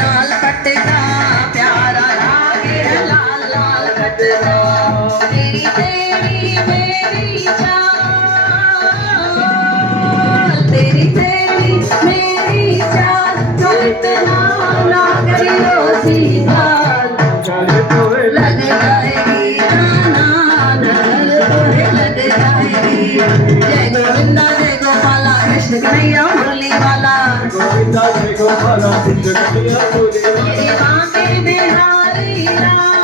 लाल पटका प्यारा लागे लाल लाल पटका तेरी तेरी मेरी चाल तेरी तेरी मेरी चाल तो इतना ना करियो सीधाल लग जाएगी ना नजर तोहे लग जाएगी जय गोविंदा जय गोपाला कृष्ण कन्हैया मुरली वाला गोविंदा जय गोपाला कृष्ण कन्हैया मुरली वाला मेरे बांके बिहारी लाल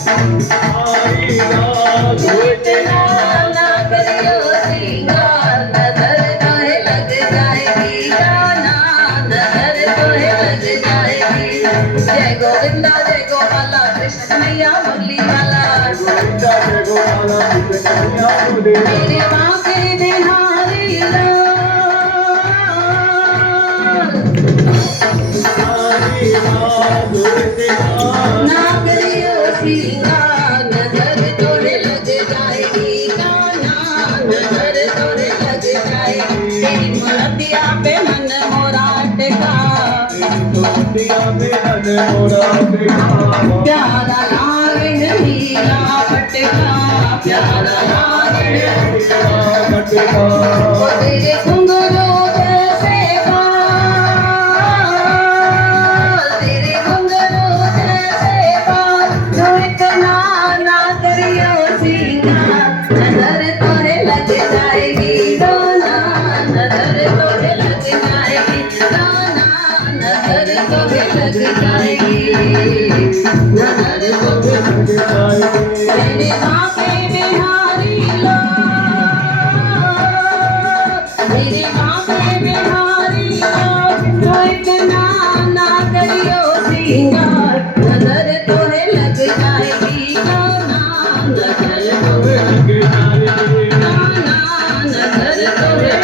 हरि लाल इतना ना करियो श्रृंगार नजर तोहे लग जाएगी गाना नजर तोहे लग जाएगी जय गोविंदा जय गोपाला कृष्ण कन्हैया मुरली वाला गोविंदा जय गोपाला कृष्ण कन्हैया मुरली वाला मेरे बांके बिहारी लाल हरि लाल ना करियो श्रृंगार नजर तोहे लग जाएगी गाना नजर तोहे लग जाएगी तेरी मुरतिया पे मन मोरा टिका दुनिया में अनमोरा देखा प्यारा लागे हीरा पटका प्यारा लागे कटका ओ तेरे घुंघरू जैसे बाल तेरे घुंघरू जैसे बाल जो इतना ना करियो श्रृंगार नजर तोहे लग जाएगी गाना नजर तोहे लग जाएगी गाना नजर तोहे लग जाएगी नजर तोहे मेरे बांके बिहारी लाल मेरे बांके बिहारी लाल जो इतना ना करियो श्रृंगार नजर तोहे लग जाएगी गाना नजर तोहे गाना नजर तोहे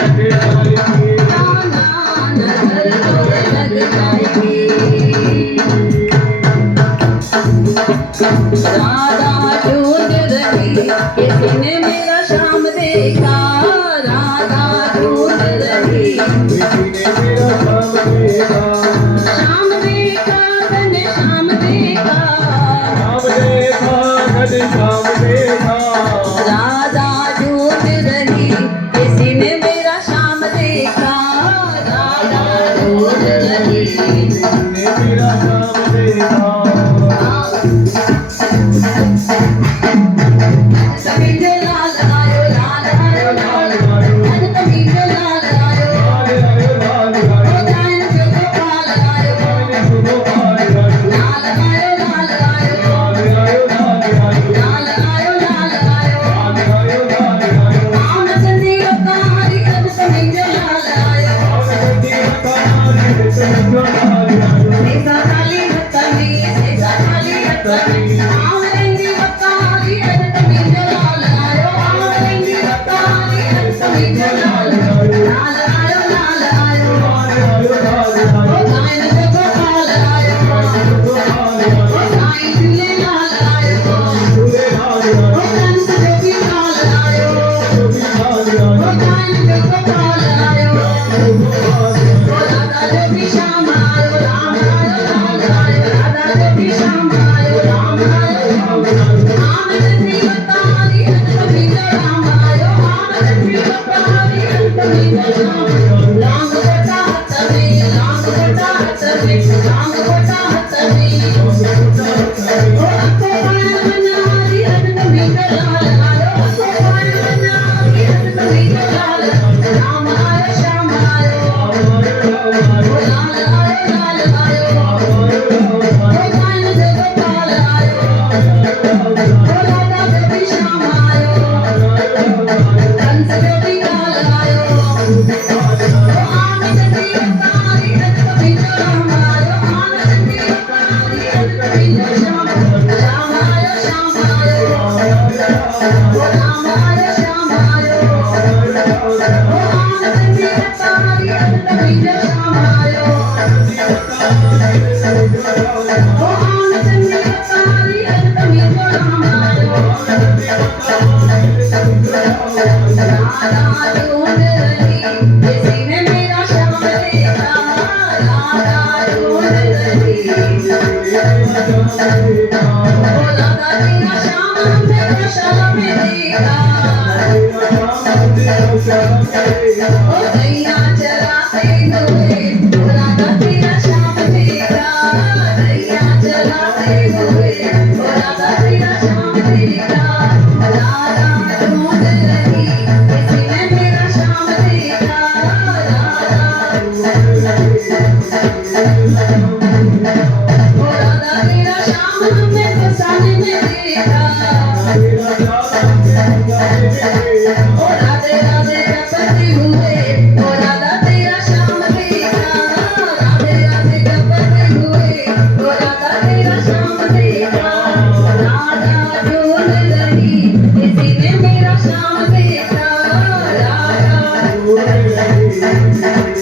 गाना नजर तोहे लग जाएगी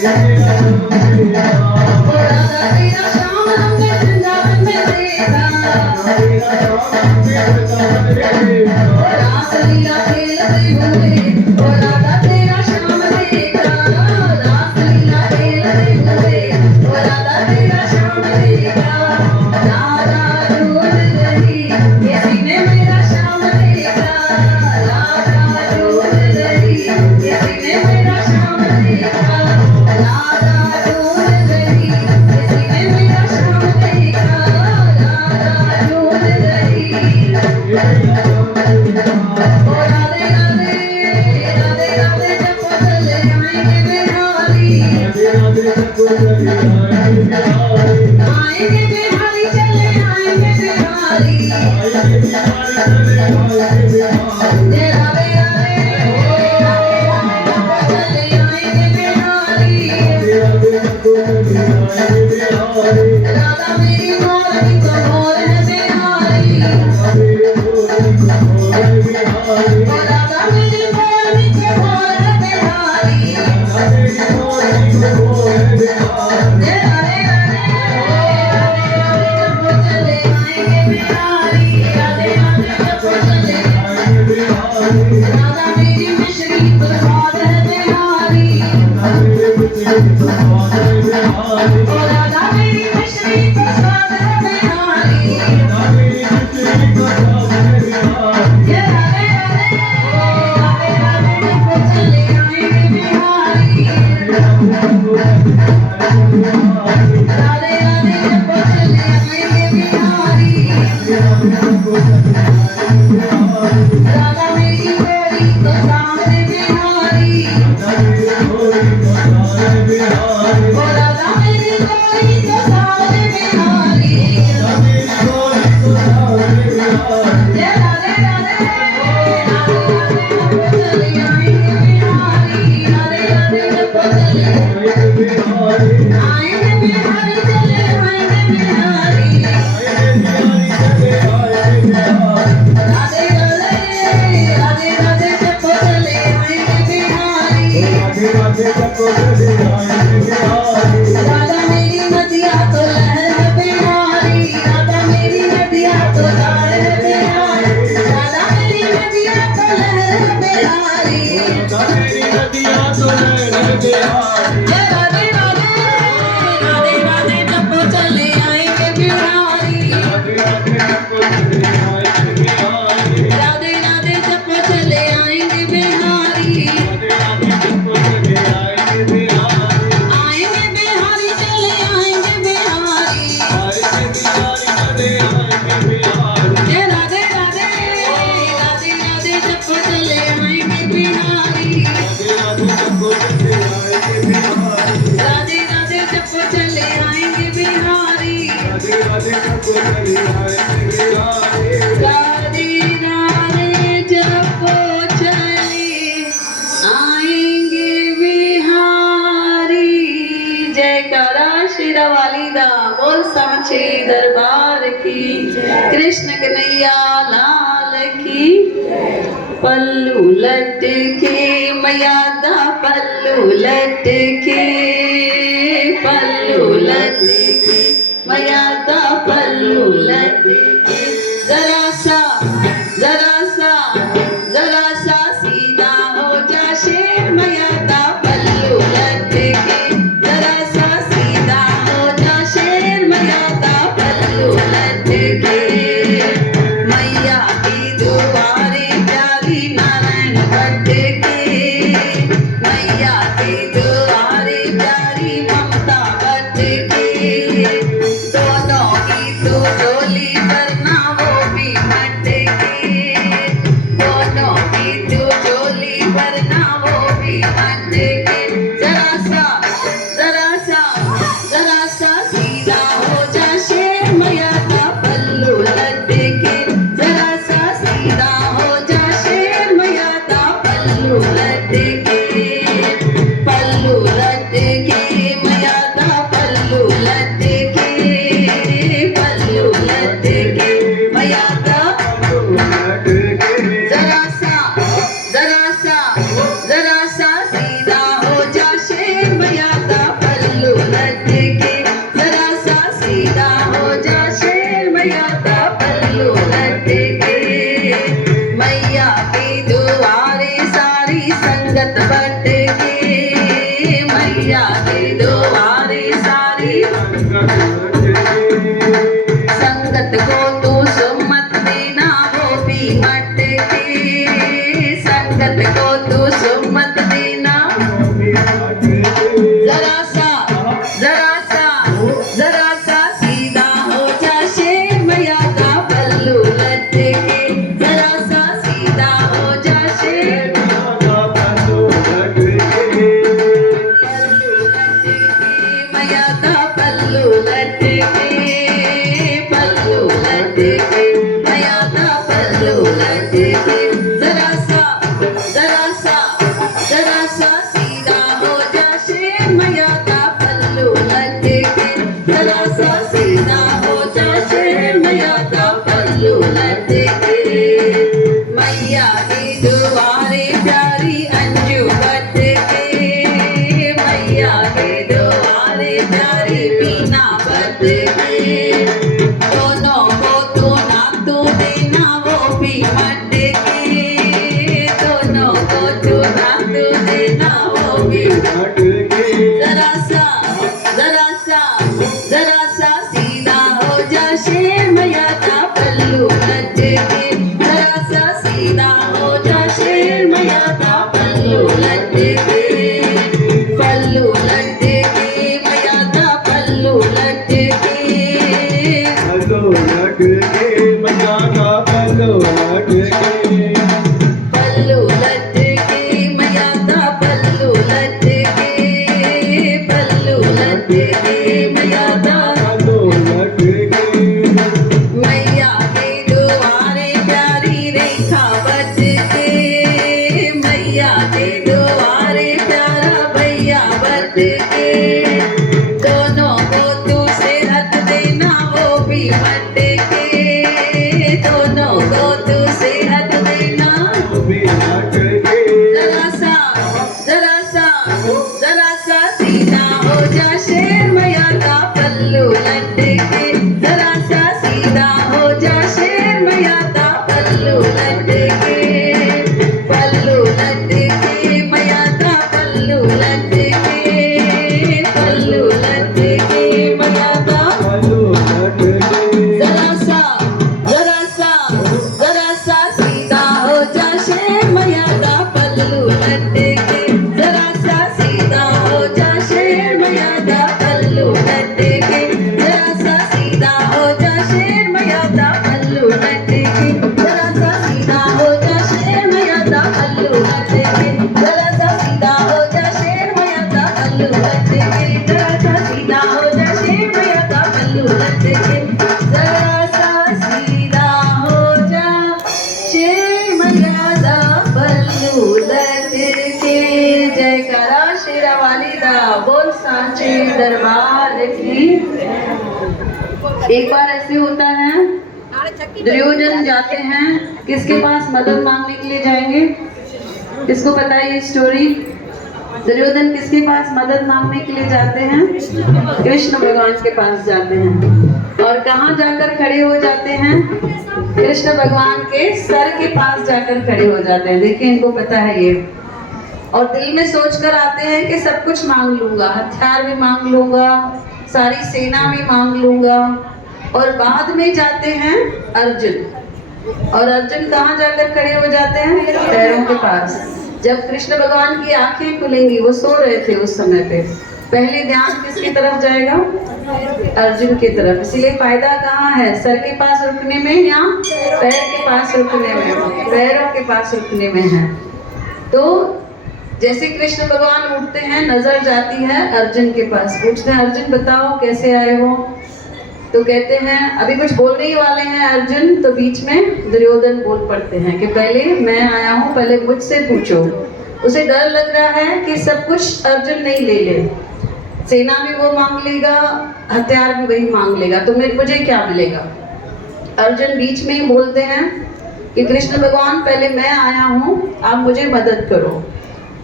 राधा तेरा श्याम रंग वृंदावन में देखा, रास लीला खेलते हुए ओ राधा तेरा श्याम देखा, रास लीला खेलते हुए ओ राधा तेरा श्याम देखा, राधा ढूंढ रही किसी ने मेरा श्याम देखा, राधा ढूंढ रही किसी ने मेरा श्याम देखा, राधा ढूंढ रही किसी ने मेरा श्याम देखा, राधा ढूंढ रही। ओ राधे राधे राधे राधे जब चले आएंगे बिहारी, आएंगे बिहारी चले आएंगे बिहारी, जय राधे राधे राधे राधे जब चले आएंगे बिहारी, राधा मेरी मोरनी तो मोर है बिहारी, ओ राधा मेरी मोरनी तो मोर है बिहारी, जय राधे राधे राधे राधे जब चले आएंगे बिहारी, राधे राधे जब चले राधा मेरी मिश्री तो स्वाद है बिहारी, ओ राधा मेरी मिश्री तो स्वाद है बिहारी, जय राधे राधे राधे राधे जब चले आएंगे बिहारी, राधे राधे जब चले आएंगे बिहारी, राधा मेरी गोरी तो सामने बिहारी, ओ राधा मेरी गोरी तो सामने बिहारी, जय राधे राधे राधे राधे जब चले आएंगे बिहारी, राधे राधे जब चले आएंगे बिहारी चले आएंगे बिहारी, राधे राधे राधे राधे जब चले आएंगे बिहारी, राधा मेरी नदिया तो लहर है बिहारी, राधा मेरी नदिया तो लाड़ है बिहारी, राधा मेरी नदिया तो लहर है बिहारी, जय राधे राधे राधे राधे जब चले आएंगे बिहारी, राधे राधे जब चले आएंगे बिहारी, आएंगे बिहारी चले आएंगे बिहारी, जय राधे राधे राधे राधे जब चले आएंगे बिहारी, राधे राधे जब चले आएंगे बिहारी, राधे राधे जब चले आएंगे बिहारी, जयकारा शेरा वाली दा बोल सांचे दरबार की, कृष्ण कन्हैया लाल की। पल्लू लटके मैया दा पल्लू लटके, पल्लू लटके मैया दा पल्लू लटके, जरा सा सीधा हो जा शेर मैया दा पल्लू लटके, जरा सा सीधा हो जा शेर मैया दा पल्लू लटके, मैया की दुआरे प्यारी नारायण भट्ट के, मैया की दुआरे प्यारी ममता भट्ट के, दोनों की तो डोली वरना वो भी मैया का पल्लू लटके, पल्लू लटके, मैया का पल्लू लटके। जरा सा जरा सा जरा सा सीधा हो जा शेर मैया का पल्लू लटके, जरा सा सीधा हो जा शेर मैया का पल्लू लटके। मैया की दुआरे प्यारी अंजू बटके, मैया के दुआरे प्यारी बीना बटके। दोनों को तो ना तो देना वो भी मटके, दोनों को तो ना तो देना वो भी। जरा सा जरा सा जरा सा सीधा हो जा शेर मैया का पल्लू लटके, जरा सा सीधा हो जा शेर मैया का पल्लू लटके, पल्लू लटके, मैया का पल्लू लटके। पल्लू लटके मैया का पल्लू लटके, पल्लू लटके मैया का पल्लू लटके, पल्लू लटके मैया का। पल्लू लटके मैया के दुआरे प्यारी रेखा बटके, मैया के दुआरे प्यारा भैया बटके। दोनों को तू सेहत देना वो भी मटके, दोनों को तू सेहत देना। भी लटके, जरा सा जरा सा जरा सा सीधा हो जा शेर मैया का पल्लू लटके, जरा सा सीधा हो जा शेर मैया का पल्लू लटके, पल्लू लटके मैया का पल्लू लटके, पल्लू लटके मैया का। पल्लू लटके जरा सा जरा सा जरा सा सीधा हो जा शेर मैया का पल्लू लटके, जरा सा सीधा हो जा शेर मैया का पल्लू लटके, जरा सा सीधा हो जा शेर मैया का पल्लू लटके, जरा सा सीधा हो जा शेर मैया का पल्लू लटके, जरा सा सीधा हो जा शेर मैया का पल्लू लटके, जरा सा सीधा हो जा शेर मैया का पल्लू लटके, जरा सा सीधा हो जा शेर मैया का पल्लू लटके। जयकारा शेरा वाली दा बोल सांचे दरबार की। एक बार ऐसे होता है, दुर्योधन जाते हैं किसके पास मदद मांगने के लिए जाएंगे? किसको पता है ये स्टोरी? दुर्योधन किसके पास मदद मांगने के लिए जाते हैं? कृष्ण भगवान के पास जाते हैं। और कहाँ जाकर खड़े हो जाते हैं? कृष्ण भगवान के सर के पास जाकर खड़े हो जाते हैं। देखिए इनको पता है ये, और दिल में सोच कर आते हैं कि सब कुछ मांग लूंगा, हथियार भी मांग लूंगा, सारी सेना भी मांग लूंगा। और बाद में जाते हैं अर्जुन, और अर्जुन कहाँ जाकर खड़े हो जाते हैं? पैरों के पास। जब कृष्ण भगवान की आंखें खुलेंगी, वो सो रहे थे उस समय पे, पहले ध्यान किसकी तरफ जाएगा? अर्जुन की तरफ। इसीलिए फायदा कहाँ है? सर के पास रुकने में या पैर के पास रुकने में? पैरों के पास रुकने में है। तो जैसे कृष्ण भगवान उठते हैं, नजर जाती है अर्जुन के पास, पूछते हैं अर्जुन बताओ कैसे आए हो? तो कहते हैं अभी कुछ बोलने ही वाले हैं अर्जुन, तो बीच में दुर्योधन बोल पड़ते हैं कि पहले मैं आया हूँ, पहले मुझसे पूछो। उसे डर लग रहा है कि सब कुछ अर्जुन नहीं ले ले, सेना भी वो मांग लेगा, हथियार भी वही मांग लेगा, तो मुझे क्या मिलेगा? अर्जुन बीच में ही बोलते हैं कि कृष्ण भगवान पहले मैं आया हूँ, आप मुझे मदद करो,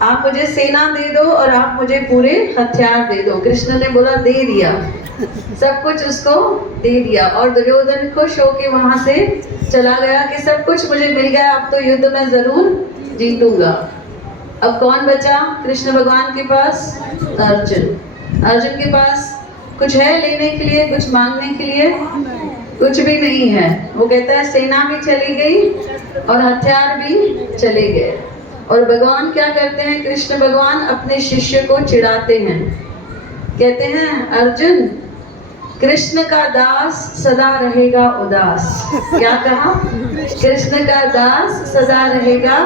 आप मुझे सेना दे दो और आप मुझे पूरे हथियार दे दो। कृष्ण ने बोला दे दिया, सब कुछ उसको दे दिया। और दुर्योधन खुश होके वहां से चला गया कि सब कुछ मुझे मिल गया, अब तो युद्ध में जरूर जीतूंगा। अब कौन बचा कृष्ण भगवान के पास? अर्जुन। अर्जुन के पास कुछ है लेने के लिए, कुछ मांगने के लिए? कुछ भी नहीं है। वो कहता है सेना भी चली गई और हथियार भी चले गए। और भगवान क्या करते हैं? कृष्ण भगवान अपने शिष्य को चिढ़ाते हैं, कहते हैं अर्जुन कृष्ण का दास सदा रहेगा उदास। क्या कहा? कृष्ण का दास सदा रहेगा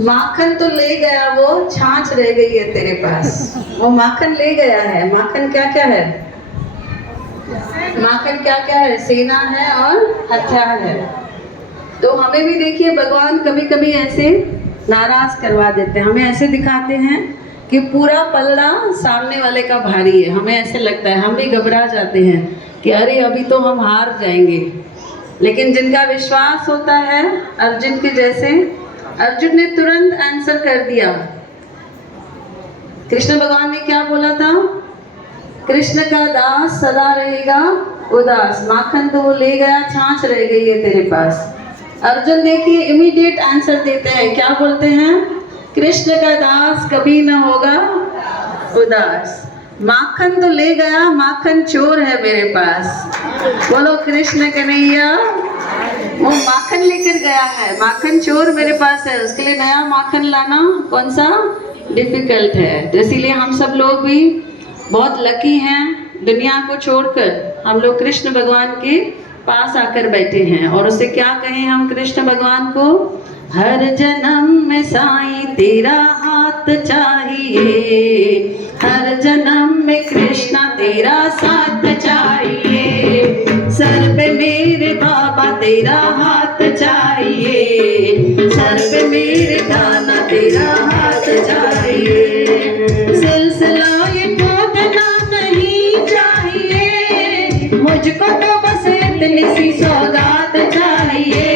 माखन तो ले गया, वो छाछ रह गई है तेरे पास। वो माखन ले गया है। माखन क्या क्या है? माखन क्या क्या है? सेना है और हथियार है। तो हमें भी देखिए भगवान कभी कभी ऐसे नाराज करवा देते हैं। हमें ऐसे दिखाते हैं कि पूरा पलड़ा सामने वाले का भारी है। हमें ऐसे लगता है, हम भी घबरा जाते हैं कि अरे अभी तो हम हार जाएंगे। लेकिन जिनका विश्वास होता है अर्जुन के जैसे, अर्जुन ने तुरंत आंसर कर दिया। कृष्ण भगवान ने क्या बोला था? कृष्ण का दास सदा रहेगा उदास। माखन तो वो ले गया, छाछ रह गई है तेरे पास। अर्जुन देखिए इमीडिएट आंसर देते हैं। क्या बोलते हैं? कृष्ण का दास कभी न होगा उदास। माखन तो ले गया, माखन चोर है मेरे पास। बोलो कृष्ण कन्हैया। वो माखन लेकर गया है, माखन चोर मेरे पास है। उसके लिए नया माखन लाना कौन सा डिफिकल्ट है। तो इसीलिए हम सब लोग भी बहुत लकी हैं, दुनिया को छोड़कर हम लोग कृष्ण भगवान के पास आकर बैठे हैं। और उससे क्या कहें हम कृष्ण भगवान को? हर जन्म में साईं तेरा हाथ चाहिए, हर जन्म में कृष्णा तेरा साथ चाहिए। सर पे मेरे बाबा तेरा हाथ चाहिए, सर पे मेरे गाना तेरा हाथ चाहिए। सिलसिला ये टूटना नहीं चाहिए, मुझको तो बस इतनी सी सौगात चाहिए।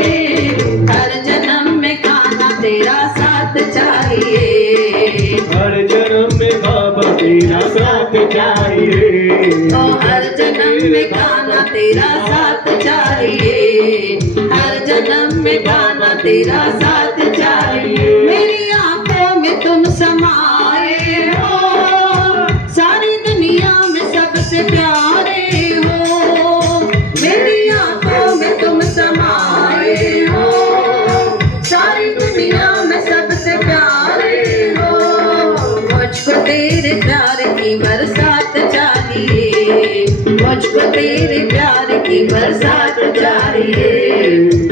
हर जन्म में खाना तेरा साथ चाहिए, हर जन्म में बाबा तेरा साथ चाहिए। तो हर जन्म में खाना तेरा साथ चाहिए, हर जन्म में खाना तेरा साथ चाहिए। मेरी आंखों में तुम समाए हो, सारी दुनिया में सबसे प्यारे हो। मेरी आंखों में तुम समाए हो, सारी दुनिया में सबसे प्यारे हो। मुझको तेरे प्यार की बरसात चाहिए, मुझको तेरे प्यार की बरसात चाहिए।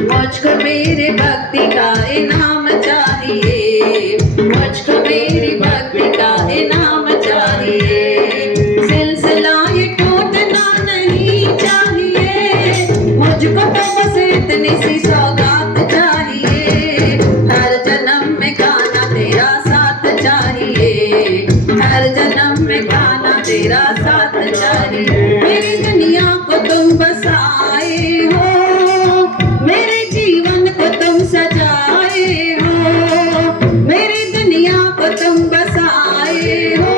मुझको मेरे भक्ति का इनाम चाहिए, मुझको मेरी भक्ति का इनाम चाहिए। सिलसिला ये टूटना नहीं चाहिए, मुझको तो बस इतनी सी सौगात चाहिए। हर जन्म में गाना तेरा साथ चाहिए, हर जन्म में गाना तेरा साथ चाहिए। मेरी दुनिया को तुम बसाए हो, मेरे जीवन को तुम सजाए हो। मेरी दुनिया को तुम बसाए हो,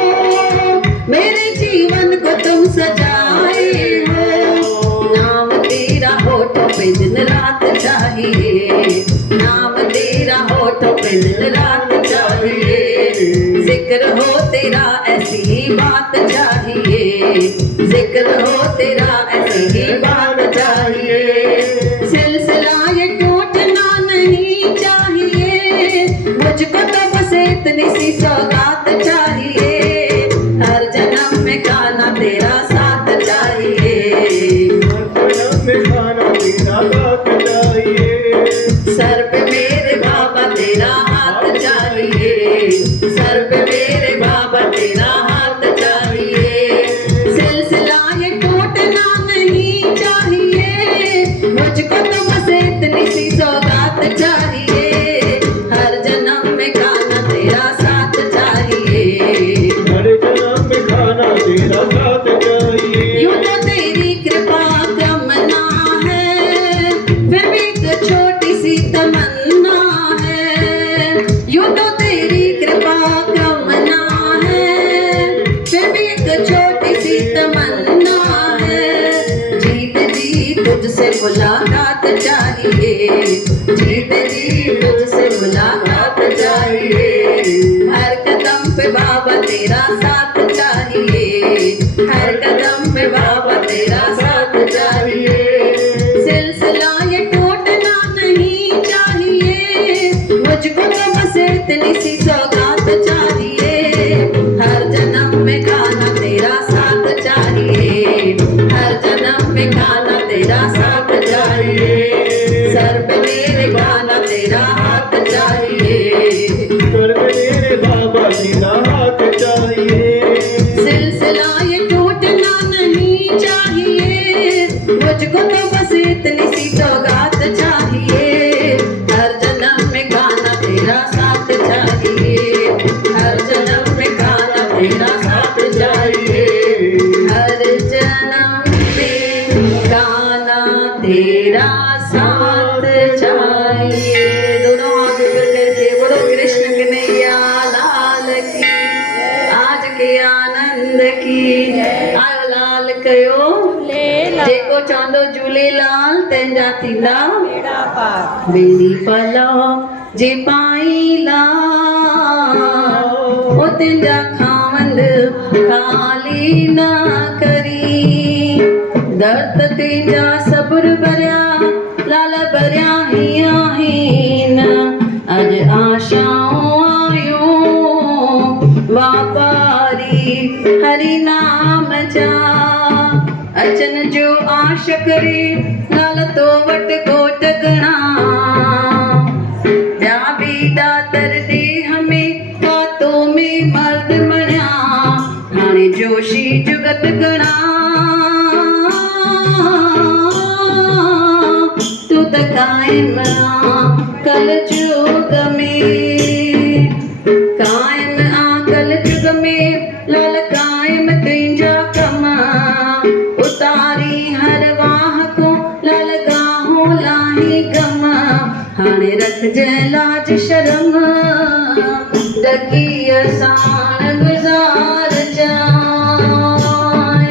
मेरे जीवन को तुम सजाए हो। नाम तेरा होठों पे दिन रात चाहिए, नाम तेरा होठों पे दिन रात चाहिए। जिक्र हो तेरा ऐसी ही बात चाहिए, जिक्र हो तेरा ऐसी ही बात चाहिए। सिलसिला ये टूटना नहीं चाहिए, मुझको तो बस इतनी सी सौगात चाहिए। हर जन्म में गाना तेरा साथ चाहिए, हर जन्म में खाना तेरा साथ चाहिए। सर पे मेरे बाबा तेरा हाथ चाहिए, सर पे मेरे बाबा तेरा हाथ चाहिए। सिलसिला ये टूटना नहीं चाहिए, मुझको तो बस इतनी सी सौगात चाहिए। हर जन्म में खाना तेरा साथ चाहिए, हर जन्म में खाना तेरा साथ चाहिए। यूं तो तेरी कृपा कामना है, फिर भी एक छोटी सी तमन्ना है। यूं तो तेरी कृपा कामना है, फिर भी एक छोटी सी तमन्ना है। जीत जी तुझसे मुलाकात चाहिए, जीत जी तुझसे मुलाकात चाहिए। हर कदम पे बाबा तेरा साथ चाहिए, हर कदम पे बाबा तेरा साथ चाहिए। सिलसिला ये टूटना नहीं चाहिए, मुझको तो बस इतनी सी सौगात चाहिए। हर जन्म में गाना तेरा साथ चाहिए, हर जन्म में गाना तेरा साथ चाहिए। सर पे मेरे गाना तेरा हाथ चाहिए। आनंद की आयो लाल कयो जेको चवंदो झूलेलाल तंहिंजा थींदा बेड़ी पलाव जे पाईला ओ तंहिंजा खावंद खाली न करी दर्द तंहिंजा सब्र भरिया लाल भरिया ही आहिन अज आशाऊं आयूं वापारी हरि नाम जा अचन जो आश करे लाल तो वट कोट गणा ॿिया बि दातर ॾेह में कातो में मर्द मणिया हाणे जोशी जुगत गणा तू त कायम कल जुग में कायम कल जुग में लाल कायम तुंहिंजा कम उतारी हर वाह को लाल गाहों लाही गम हाणे रखजे लाज शर्म डकी असान गुज़ार जाए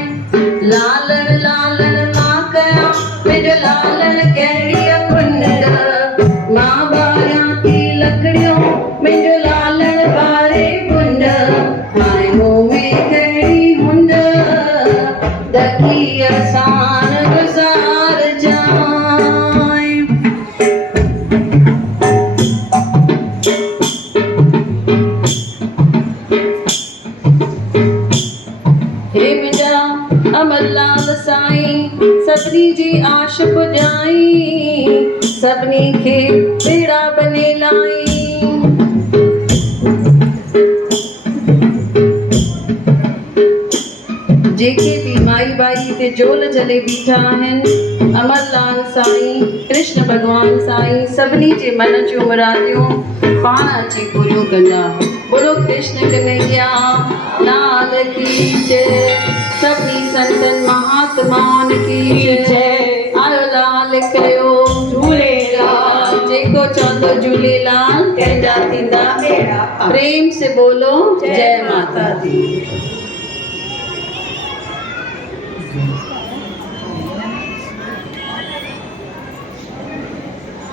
लालण लालण मां कया मुंहिंजो लालण कहिड़ी कुंड मां ॿारियां थी लकड़ियूं मुंहिंजो लालण ॿारे कुंड हाणे मूं में कहिड़ी हुंद डकी असान गुज़ार जाए हे मुंहिंजा अमरलाल साईं सभिनी जी आश पुॼाई सभिनी खे बेड़ा बने लाई जेके भी माई बाई ते जोल जले बीठा आहिनि अमरलाल साईं कृष्ण भगवान साईं सभिनी जे मन जूं मुरादियूं पाण अची पूरियूं कंदा बोलो कृष्ण कन्हैया लाल की जय सभिनी संतन महात्माउनि की जय आयो लाल कयो झूलेलाल जेको चवंदो झूलेलाल तंहिंजा थींदा प्रेम से बोलो जय माता दी